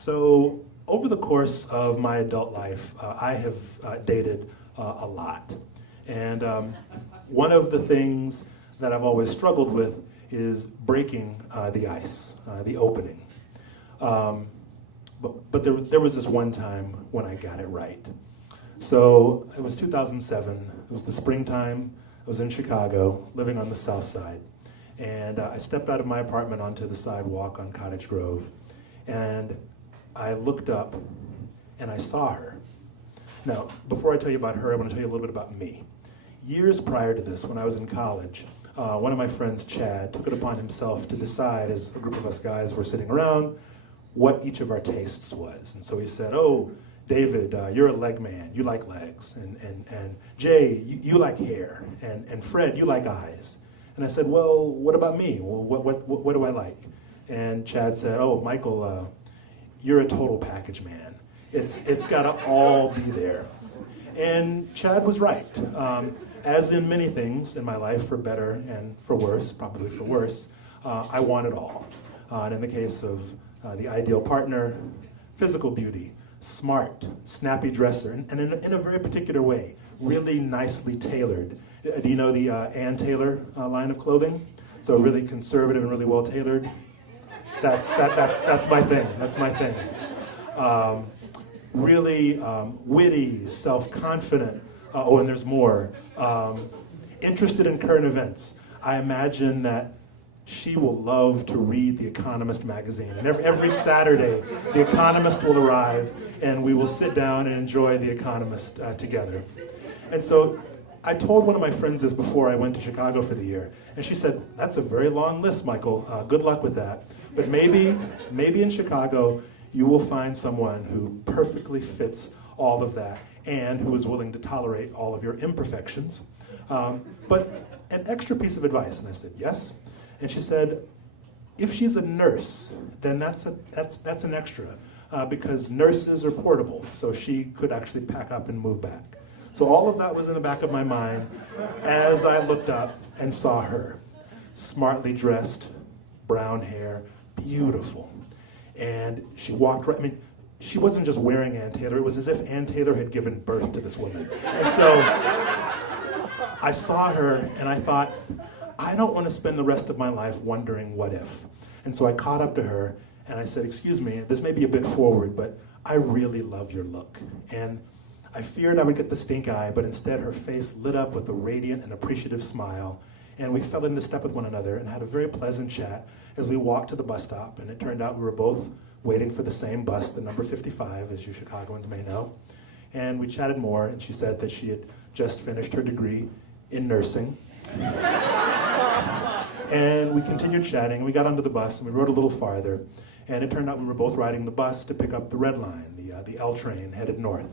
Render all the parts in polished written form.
So over the course of my adult life, I have dated a lot. And one of the things that I've always struggled with is breaking the ice, the opening. But there was this one time when I got it right. So it was 2007. It was the springtime. I was in Chicago, living on the south side. And I stepped out of my apartment onto the sidewalk on Cottage Grove. And I looked up and I saw her. Now, before I tell you about her, I want to tell you a little bit about me. Years prior to this, when I was in college, one of my friends, Chad, took it upon himself to decide, as a group of us guys were sitting around, what each of our tastes was. And so he said, oh, David, you're a leg man, you like legs. And Jay, you like hair. And Fred, you like eyes. And I said, well, what about me? Well, what do I like? And Chad said, oh, Michael, you're a total package man. It's gotta all be there. And Chad was right. As in many things in my life, for better and for worse, probably for worse, I want it all. And in the case of the ideal partner, physical beauty, smart, snappy dresser, and in a very particular way, really nicely tailored. Do you know the Ann Taylor line of clothing? So really conservative and really well tailored. That's my thing. That's my thing. Really witty, self-confident. Oh, and there's more. Interested in current events. I imagine that she will love to read The Economist magazine. And every Saturday, The Economist will arrive, and we will sit down and enjoy The Economist together. And so I told one of my friends this before I went to Chicago for the year, and she said, that's a very long list, Michael. Good luck with that. But maybe in Chicago, you will find someone who perfectly fits all of that and who is willing to tolerate all of your imperfections. But an extra piece of advice, and I said, yes. And she said, if she's a nurse, then that's an extra, because nurses are portable, so she could actually pack up and move back. So all of that was in the back of my mind as I looked up and saw her, smartly dressed, brown hair, beautiful. And she walked right, I mean, she wasn't just wearing Ann Taylor, it was as if Ann Taylor had given birth to this woman. And so I saw her and I thought, I don't want to spend the rest of my life wondering what if. And so I caught up to her and I said, excuse me, this may be a bit forward, but I really love your look. And I feared I would get the stink eye, but instead her face lit up with a radiant and appreciative smile. And we fell into step with one another and had a very pleasant chat as we walked to the bus stop. And it turned out we were both waiting for the same bus, the number 55, as you Chicagoans may know. And we chatted more, and she said that she had just finished her degree in nursing. And we continued chatting, we got onto the bus, and we rode a little farther. And it turned out we were both riding the bus to pick up the red line, the L train headed north.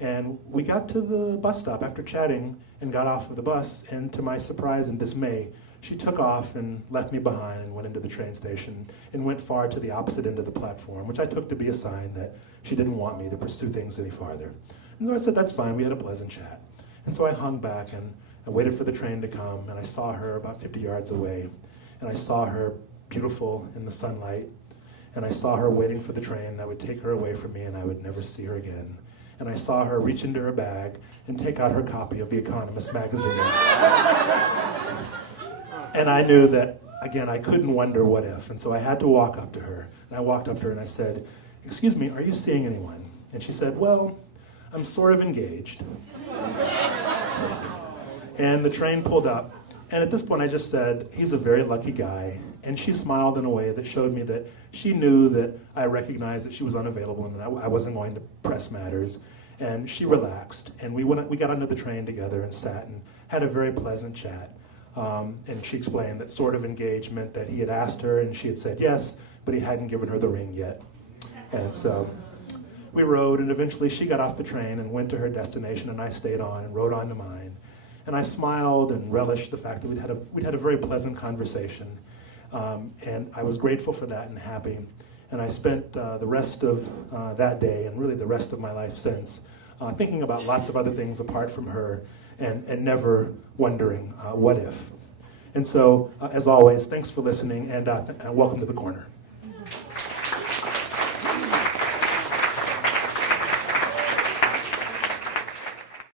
And we got to the bus stop after chatting and got off of the bus, and to my surprise and dismay, she took off and left me behind and went into the train station and went far to the opposite end of the platform, which I took to be a sign that she didn't want me to pursue things any farther. And so I said, that's fine, we had a pleasant chat. And so I hung back and I waited for the train to come, and I saw her about 50 yards away, and I saw her beautiful in the sunlight, and I saw her waiting for the train that would take her away from me and I would never see her again. And I saw her reach into her bag and take out her copy of The Economist magazine. And I knew that, again, I couldn't wonder what if, and so I had to walk up to her. And I walked up to her and I said, excuse me, are you seeing anyone? And she said, well, I'm sort of engaged. And the train pulled up, and at this point I just said, he's a very lucky guy. And she smiled in a way that showed me that she knew that I recognized that she was unavailable and that I wasn't going to press matters. And she relaxed, and we got onto the train together and sat and had a very pleasant chat. And she explained that sort of engagement, that he had asked her and she had said yes, but he hadn't given her the ring yet. And so we rode, and eventually she got off the train and went to her destination, and I stayed on and rode on to mine. And I smiled and relished the fact that we'd had a very pleasant conversation. And I was grateful for that and happy. And I spent the rest of that day, and really the rest of my life since, thinking about lots of other things apart from her, and never wondering what if. And so, as always, thanks for listening, and welcome to the corner.